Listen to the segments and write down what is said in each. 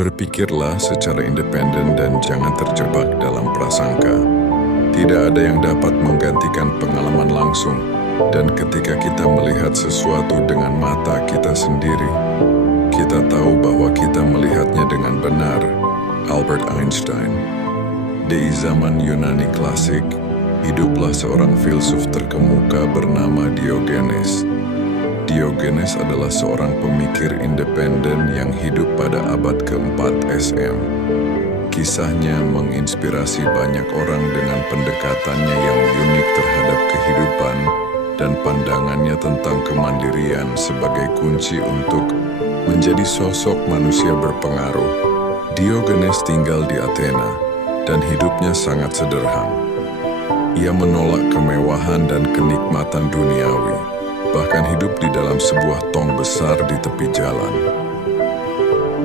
Berpikirlah secara independen dan jangan terjebak dalam prasangka. Tidak ada yang dapat menggantikan pengalaman langsung, dan ketika kita melihat sesuatu dengan mata kita sendiri, kita tahu bahwa kita melihatnya dengan benar. Albert Einstein. Di zaman Yunani klasik, hiduplah seorang filsuf terkemuka bernama Diogenes. Diogenes adalah seorang pemikir independen yang hidup pada abad ke-4 SM. Kisahnya menginspirasi banyak orang dengan pendekatannya yang unik terhadap kehidupan dan pandangannya tentang kemandirian sebagai kunci untuk menjadi sosok manusia berpengaruh. Diogenes tinggal di Athena dan hidupnya sangat sederhana. Ia menolak kemewahan dan kenikmatan duniawi, bahkan hidup di dalam sebuah tong besar di tepi jalan.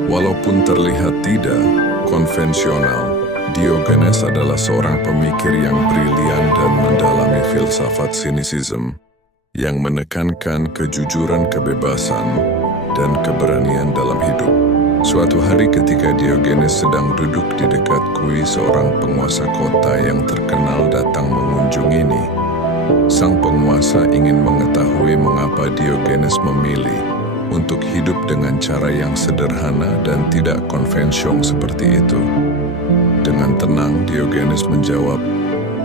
Walaupun terlihat tidak konvensional, Diogenes adalah seorang pemikir yang brilian dan mendalami filsafat sinisisme yang menekankan kejujuran, kebebasan, dan keberanian dalam hidup. Suatu hari ketika Diogenes sedang duduk di dekat kuil, seorang penguasa kota yang terkenal datang mengunjunginya. Sang penguasa ingin mengetahui mengapa Diogenes memilih untuk hidup dengan cara yang sederhana dan tidak konvensional seperti itu. Dengan tenang, Diogenes menjawab,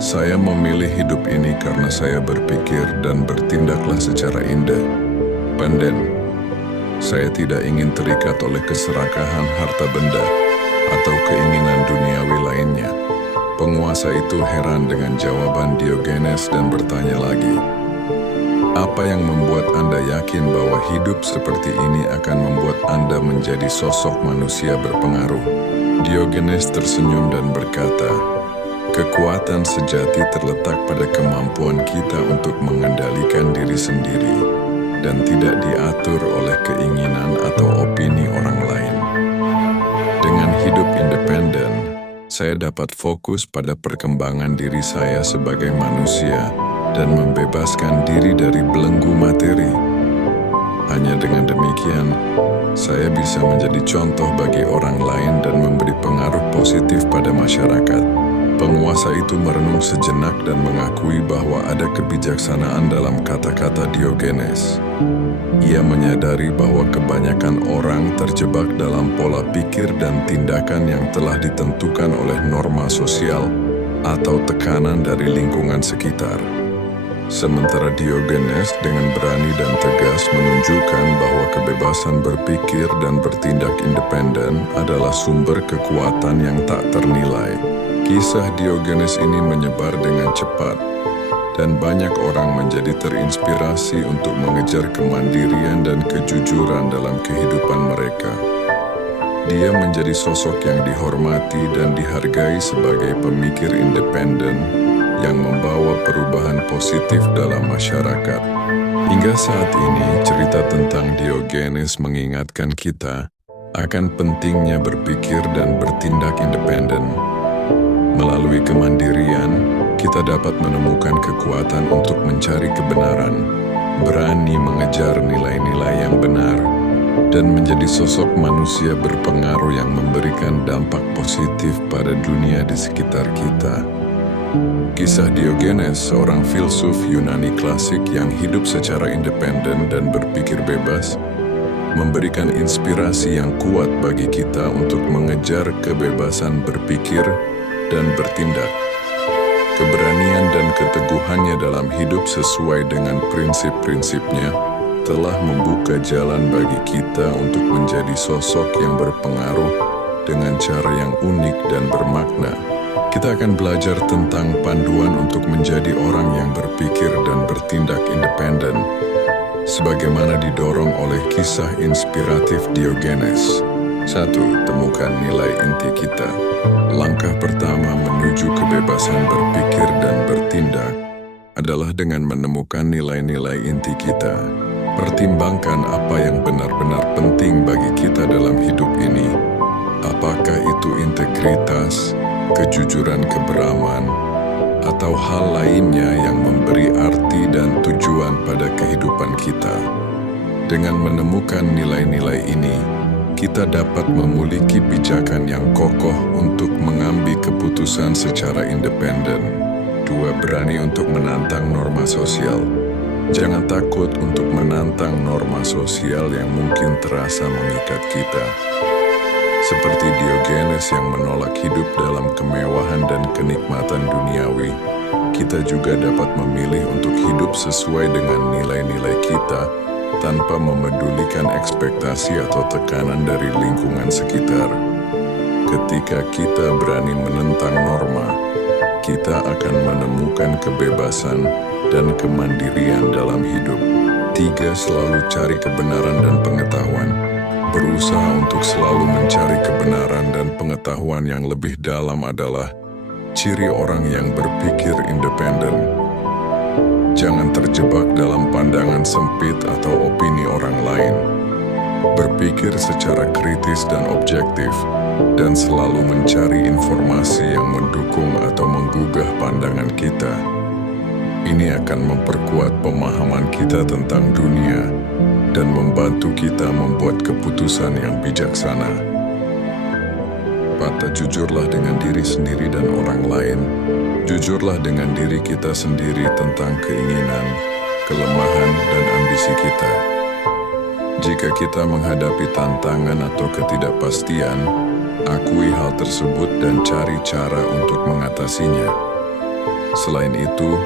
"Saya memilih hidup ini karena saya berpikir dan bertindaklah secara independen. Saya tidak ingin terikat oleh keserakahan harta benda atau keinginan duniawi lainnya." Penguasa itu heran dengan jawaban Diogenes dan bertanya lagi, "Apa yang membuat Anda yakin bahwa hidup seperti ini akan membuat Anda menjadi sosok manusia berpengaruh?" Diogenes tersenyum dan berkata, "Kekuatan sejati terletak pada kemampuan kita untuk mengendalikan diri sendiri dan tidak diatur oleh keinginan atau opini orang lain. Dengan hidup independen, saya dapat fokus pada perkembangan diri saya sebagai manusia dan membebaskan diri dari belenggu materi. Hanya dengan demikian, saya bisa menjadi contoh bagi orang lain dan memberi pengaruh positif pada masyarakat." Penguasa itu merenung sejenak dan mengakui bahwa ada kebijaksanaan dalam kata-kata Diogenes. Ia menyadari bahwa kebanyakan orang terjebak dalam pola pikir dan tindakan yang telah ditentukan oleh norma sosial atau tekanan dari lingkungan sekitar. Sementara Diogenes dengan berani dan tegas menunjukkan bahwa kebebasan berpikir dan bertindak independen adalah sumber kekuatan yang tak ternilai. Kisah Diogenes ini menyebar dengan cepat, dan banyak orang menjadi terinspirasi untuk mengejar kemandirian dan kejujuran dalam kehidupan mereka. Dia menjadi sosok yang dihormati dan dihargai sebagai pemikir independen yang membawa perubahan positif dalam masyarakat. Hingga saat ini, cerita tentang Diogenes mengingatkan kita akan pentingnya berpikir dan bertindak independen. Melalui kemandirian, kita dapat menemukan kekuatan untuk mencari kebenaran, berani mengejar nilai-nilai yang benar, dan menjadi sosok manusia berpengaruh yang memberikan dampak positif pada dunia di sekitar kita. Kisah Diogenes, seorang filsuf Yunani klasik yang hidup secara independen dan berpikir bebas, memberikan inspirasi yang kuat bagi kita untuk mengejar kebebasan berpikir dan bertindak. Keberanian dan keteguhannya dalam hidup sesuai dengan prinsip-prinsipnya telah membuka jalan bagi kita untuk menjadi sosok yang berpengaruh dengan cara yang unik dan bermakna. Kita akan belajar tentang panduan untuk menjadi orang yang berpikir dan bertindak independen, sebagaimana didorong oleh kisah inspiratif Diogenes. 1. Temukan nilai inti kita. Langkah pertama menuju kebebasan berpikir dan bertindak adalah dengan menemukan nilai-nilai inti kita. Pertimbangkan apa yang benar-benar penting bagi kita dalam hidup ini. Apakah itu integritas, kejujuran, keberaman, atau hal lainnya yang memberi arti dan tujuan pada kehidupan kita. Dengan menemukan nilai-nilai ini, kita dapat memiliki pijakan yang kokoh untuk mengambil keputusan secara independen. 2. Berani untuk menantang norma sosial. Jangan takut untuk menantang norma sosial yang mungkin terasa mengikat kita. Seperti Diogenes yang menolak hidup dalam kemewahan dan kenikmatan duniawi, kita juga dapat memilih untuk hidup sesuai dengan nilai-nilai kita tanpa memedulikan ekspektasi atau tekanan dari lingkungan sekitar. Ketika kita berani menentang norma, kita akan menemukan kebebasan dan kemandirian dalam hidup. 3. Selalu cari kebenaran dan pengetahuan. Berusaha untuk selalu mencari kebenaran dan pengetahuan yang lebih dalam adalah ciri orang yang berpikir independen. Jangan terjebak dalam pandangan sempit atau opini orang lain. Berpikir secara kritis dan objektif, dan selalu mencari informasi yang mendukung atau menggugah pandangan kita. Ini akan memperkuat pemahaman kita tentang dunia dan membantu kita membuat keputusan yang bijaksana. 4. Jujurlah dengan diri sendiri dan orang lain. Jujurlah dengan diri kita sendiri tentang keinginan, kelemahan, dan ambisi kita. Jika kita menghadapi tantangan atau ketidakpastian, akui hal tersebut dan cari cara untuk mengatasinya. Selain itu,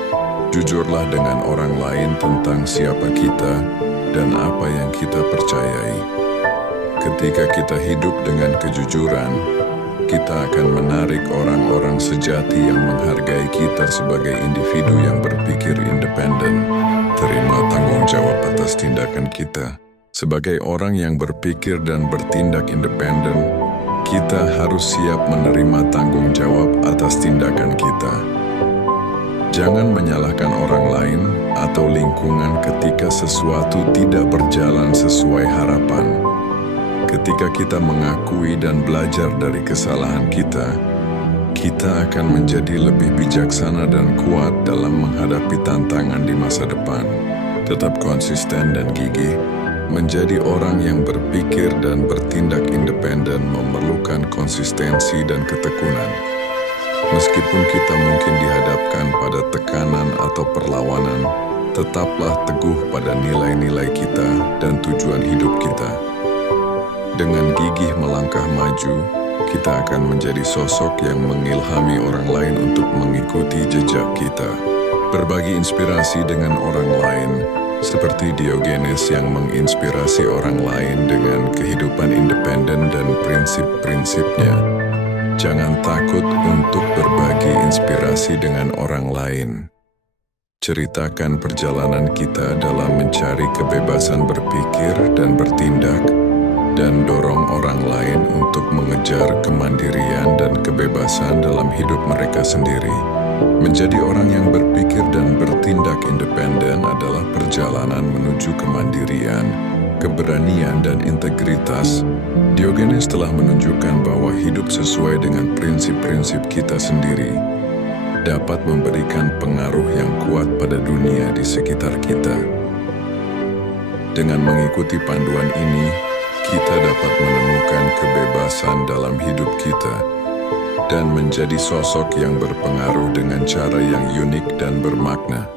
jujurlah dengan orang lain tentang siapa kita dan apa yang kita percayai. Ketika kita hidup dengan kejujuran, kita akan menarik orang-orang sejati yang menghargai kita sebagai individu yang berpikir independen. Terima tanggung jawab atas tindakan kita. Sebagai orang yang berpikir dan bertindak independen, kita harus siap menerima tanggung jawab atas tindakan kita. Jangan menyalahkan orang lain atau lingkungan ketika sesuatu tidak berjalan sesuai harapan. Ketika kita mengakui dan belajar dari kesalahan kita, kita akan menjadi lebih bijaksana dan kuat dalam menghadapi tantangan di masa depan. Tetap konsisten dan gigih. Menjadi orang yang berpikir dan bertindak independen memerlukan konsistensi dan ketekunan. Meskipun kita mungkin dihadapkan pada tekanan atau perlawanan, tetaplah teguh pada nilai-nilai kita dan tujuan hidup kita. Dengan gigih melangkah maju, kita akan menjadi sosok yang mengilhami orang lain untuk mengikuti jejak kita. Berbagi inspirasi dengan orang lain, seperti Diogenes yang menginspirasi orang lain dengan kehidupan independen dan prinsip-prinsipnya. Jangan takut untuk berbagi inspirasi dengan orang lain. Ceritakan perjalanan kita dalam mencari kebebasan berpikir dan bertindak, dan dorong orang lain untuk mengejar kemandirian dan kebebasan dalam hidup mereka sendiri. Menjadi orang yang berpikir dan bertindak independen adalah perjalanan menuju kemandirian, keberanian, dan integritas. Diogenes telah menunjukkan bahwa hidup sesuai dengan prinsip-prinsip kita sendiri dapat memberikan pengaruh yang kuat pada dunia di sekitar kita. Dengan mengikuti panduan ini, kita dapat menemukan kebebasan dalam hidup kita dan menjadi sosok yang berpengaruh dengan cara yang unik dan bermakna.